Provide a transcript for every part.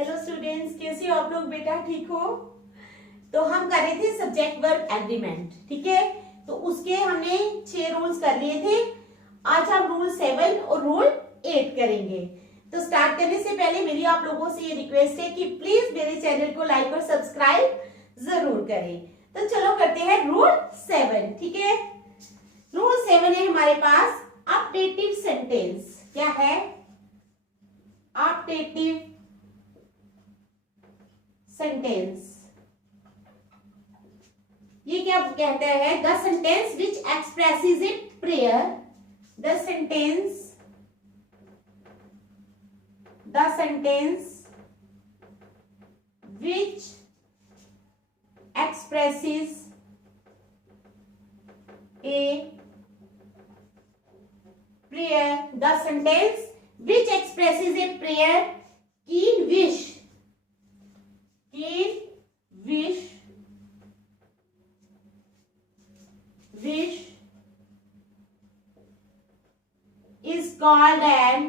Hello students, कैसे हो आप लोग? बेटा ठीक हो? तो हम कर रहे थे सब्जेक्ट वर्ब एग्रीमेंट, ठीक है। तो उसके हमने 6 रूल्स कर लिए थे। आज हम रूल 7 और रूल 8 करेंगे। तो स्टार्ट करने से पहले मेरी आप लोगों से ये रिक्वेस्ट है कि प्लीज मेरे चैनल को लाइक और सब्सक्राइब जरूर करें। तो चलो करते हैं रूल 7, ठीक है। रूल 7 है हमारे पास अपडेटिव सेंटेंस। क्या है? Optative sentence. ये क्या कहता है? The sentence which expresses a prayer, the sentence which expresses a prayer, the sentence which expresses a prayer, keen wish is called an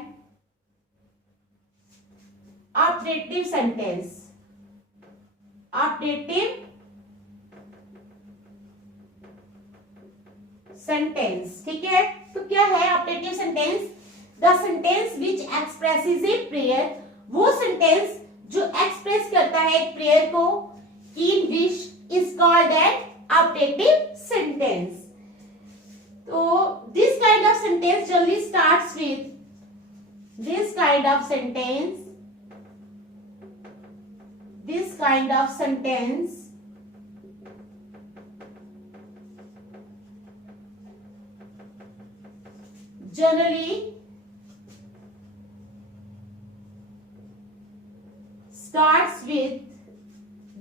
optative sentence. Optative sentence, ठीक है। तो क्या है optative sentence? The sentence which expresses a prayer, वो sentence जो express करता है एक प्रेयर को, keen wish, is called an optative sentence. तो this kind of sentence generally starts with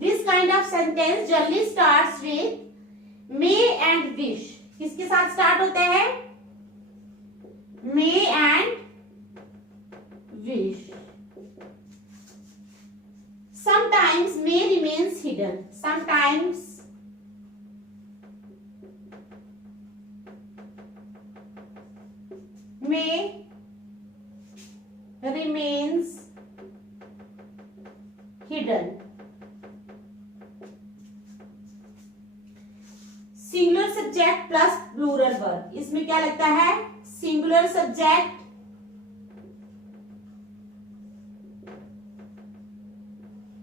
this kind of sentence generally starts with may and wish। किसके साथ start होता है? may and wish। Sometimes may remains hidden, sometimes may remains hidden। Singular subject plus plural verb, इसमें क्या लगता है? Singular subject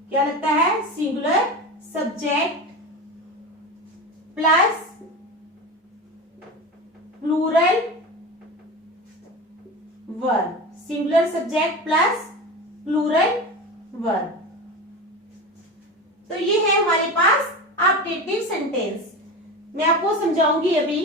क्या लगता है? Singular subject plus plural verb, singular subject plus plural verb. तो ये है हमारे पास अपडेटिव सेंटेंस। मैं आपको समझाऊंगी अभी।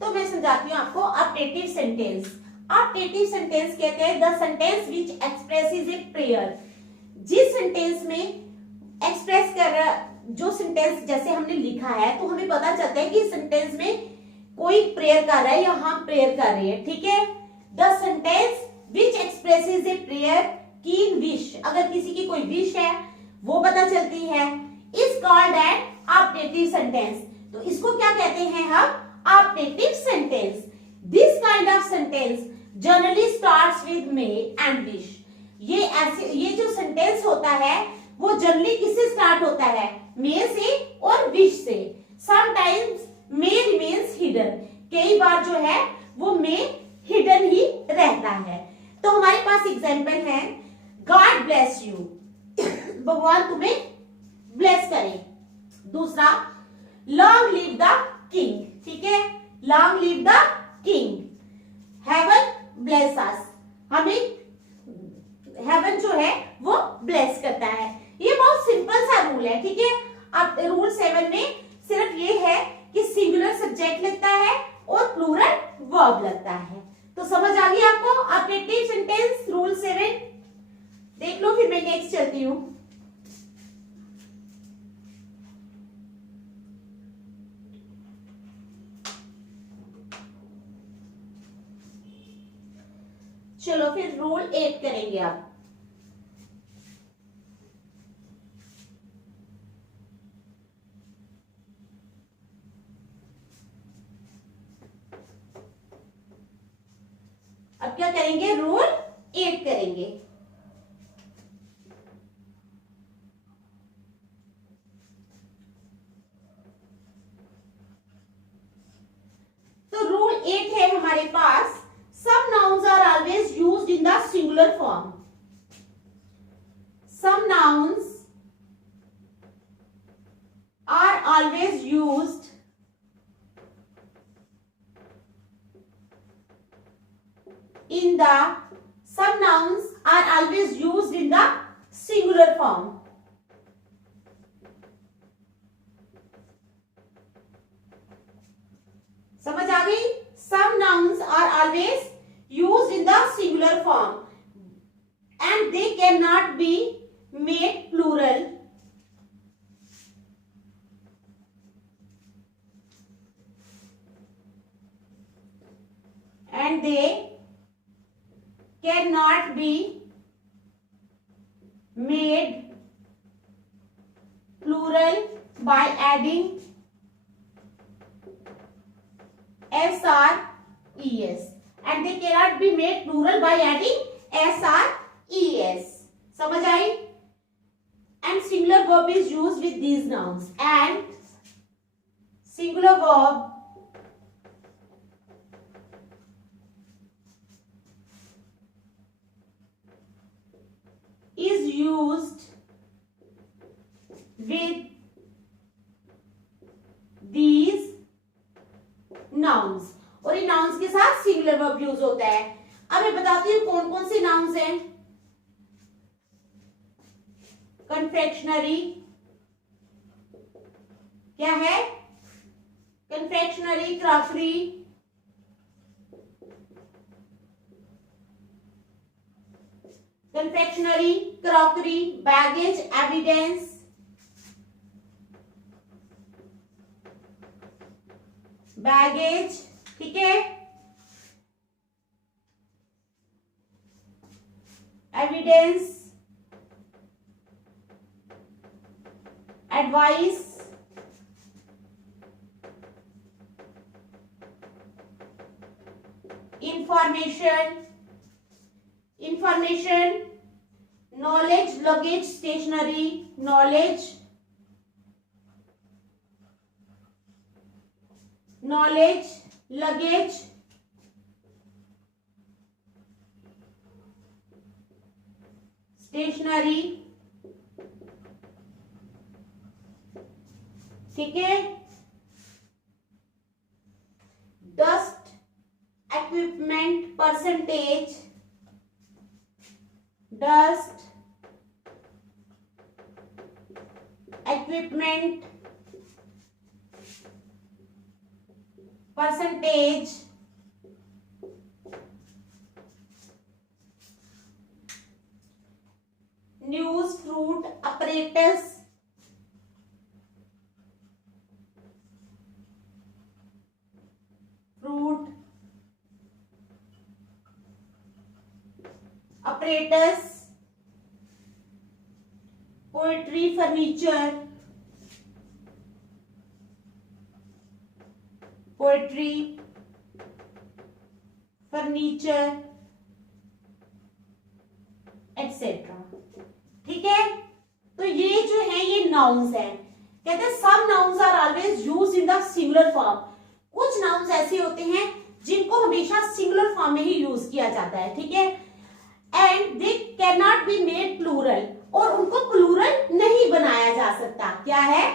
तो मैं समझाती हूँ आपको अपडेटिव सेंटेंस। अपडेटिव सेंटेंस कहते हैं the sentence which expresses a prayer. जिस सेंटेंस में एक्सप्रेस कर रहा, जो सेंटेंस जैसे हमने लिखा है तो हमें पता चलता है कि इस सेंटेंस में कोई प्रेयर कर रहा है या हम प्रेयर कर रहे हैं, ठीक है। The sentence which expresses a prayer, कीन विश, अगर किसी की कोई विश है वो पता चलती है, is called an optative sentence. तो इसको क्या कहते हैं हम? Optative sentence. This kind of sentence generally starts with may and wish. ये जो सेंटेंस होता है वो जनरली किससे स्टार्ट होता है? मे से और विश से। समटाइम्स मे रिमेन्स हिडन, कई बार जो है वो मे हिडन ही रहता है। तो हमारे पास एग्जाम्पल है, गॉड ब्लेस यू, भगवान तुम्हें ब्लेस करे। दूसरा, लॉन्ग लिव द किंग, ठीक है, long live the king, heaven bless us, हमें वर्ब लगता है। तो समझ आ गई आपको अपडेटिव सेंटेंस रूल 7? देख लो, फिर मैं नेक्स्ट चलती हूं। चलो फिर रूल 8 करेंगे आप। अब क्या करेंगे? रूल 8 करेंगे। तो रूल 8 है हमारे पास, some nouns are always used in the singular form. Some nouns are always used in the some nouns are always used in the singular form. समझ आ गई? Some nouns are always used in the singular form and they cannot be made plural. And they cannot be made plural by adding SRES, and they cannot be made plural by adding SRES. समझ आई? And singular verb is used with these nouns, and singular verb is used with these nouns, और इन nouns के साथ singular verb use होता है। अब मैं बताती हूँ कौन कौन से nouns हैं। कन्फेक्शनरी, क्या है? Confectionery, crockery, confectionery, crockery, baggage, evidence, baggage, ठीक है, evidence, advice, information, information, knowledge, luggage, stationery, knowledge, knowledge, luggage, stationery, ठीक है, dust, equipment, percentage, dust, equipment, percentage, news, fruit, apparatus, fruit, apparatus, poetry, furniture, poetry, furniture, etcetera. ठीक है, तो ये जो है ये नाउन्स है। कहते हैं some nouns are always used in the singular form. कुछ नाउन्स ऐसे होते हैं जिनको हमेशा सिंगुलर फॉर्म में ही यूज किया जाता है। ठीक है, and they can not be made plural, और उनको प्लूरल नहीं बनाया जा सकता। क्या है?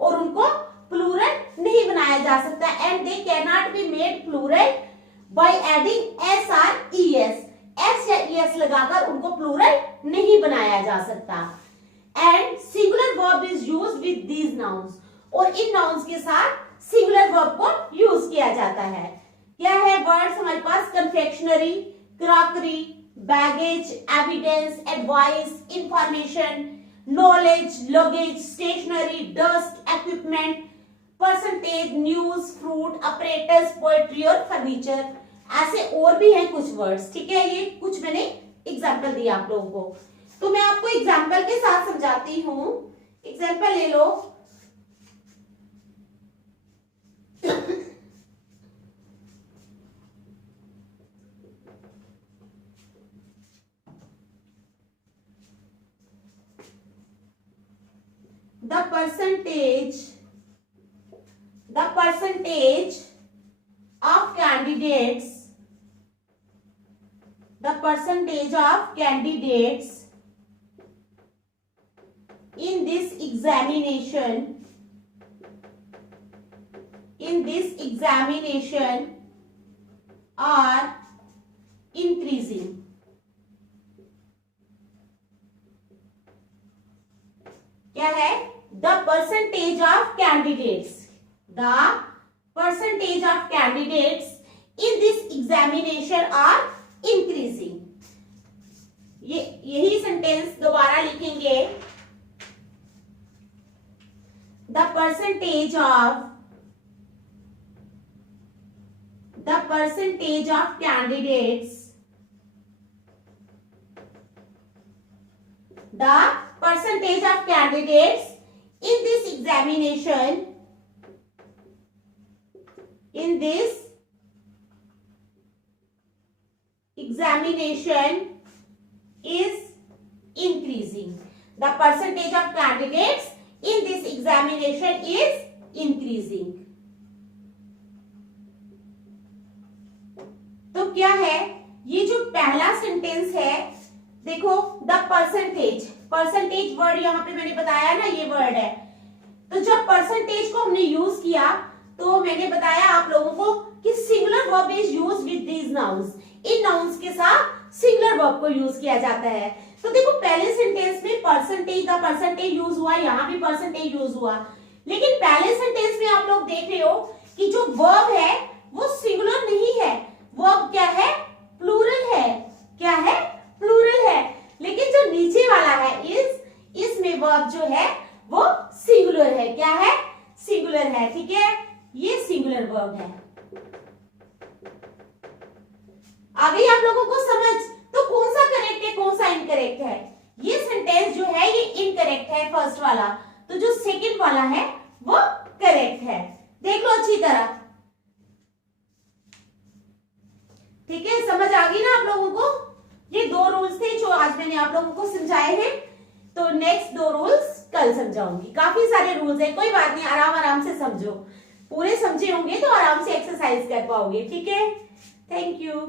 और उनको प्लूरल नहीं बनाया जा सकता। And they can not be made plural by adding S or E S. S या ई एस लगाकर उनको प्लूरल नहीं बनाया जा सकता। And singular verb is used with these nouns, और इन नाउन्स के साथ सिंगुलर वर्ब को यूज किया जाता है। क्या है वर्ड्स हमारे पास? Confectionery, crockery, baggage, evidence, advice, information, knowledge, luggage, stationery, dust, equipment, percentage, news, fruit, apparatus, poetry और फर्नीचर। ऐसे और भी हैं कुछ वर्ड्स, ठीक है। ये कुछ मैंने एग्जाम्पल दिया आप लोगों को, तो मैं आपको एग्जाम्पल के साथ समझाती हूं। एग्जाम्पल ले लो। The percentage of candidates in this examination are increasing. क्या है? The percentage of candidates in this examination are increasing. यही सेंटेंस दोबारा लिखेंगे। The percentage of candidates in this examination is increasing. The percentage of candidates in this examination is increasing. तो क्या है? ये जो पहला सेंटेंस है, देखो, द परसेंटेज वर्ड यहाँ पे मैंने बताया ना, ये वर्ड है। तो जब परसेंटेज को हमने यूज किया तो मैंने बताया आप लोगों को कि singular verb is used with these nouns. In nouns के साथ सिंगुलर वर्ब को यूज किया जाता है। तो देखो, पहले सेंटेंस में परसेंटेज यूज हुआ, यहाँ भी परसेंटेज यूज हुआ, लेकिन पहले सेंटेंस में आप लोग देख रहे हो कि जो वर्ब है वो सिंगुलर नहीं है, वर्ब क्या है? प्लूरल है। क्या है? प्लूरल है। लेकिन जो नीचे वाला है इसमें वर्ब जो है वो सिंगुलर है। क्या है? सिंगुलर है, ठीक है। ये सिंगुलर वर्ब है। आ गई आप लोगों को समझ? तो कौन सा करेक्ट है, कौन सा इनकरेक्ट है? ये सेंटेंस जो है ये इनकरेक्ट है, फर्स्ट वाला। तो जो सेकंड वाला है वो करेक्ट है। देख लो अच्छी तरह, ठीक है। समझ आ गई ना आप लोगों को? ये 2 रूल्स थे जो आज मैंने आप लोगों को समझाए हैं। तो नेक्स्ट 2 रूल्स कल समझाऊंगी। काफी सारे रूल्स है, कोई बात नहीं, आराम से समझो। पूरे समझे होंगे तो आराम से एक्सरसाइज कर पाओगे, ठीक है। Thank you.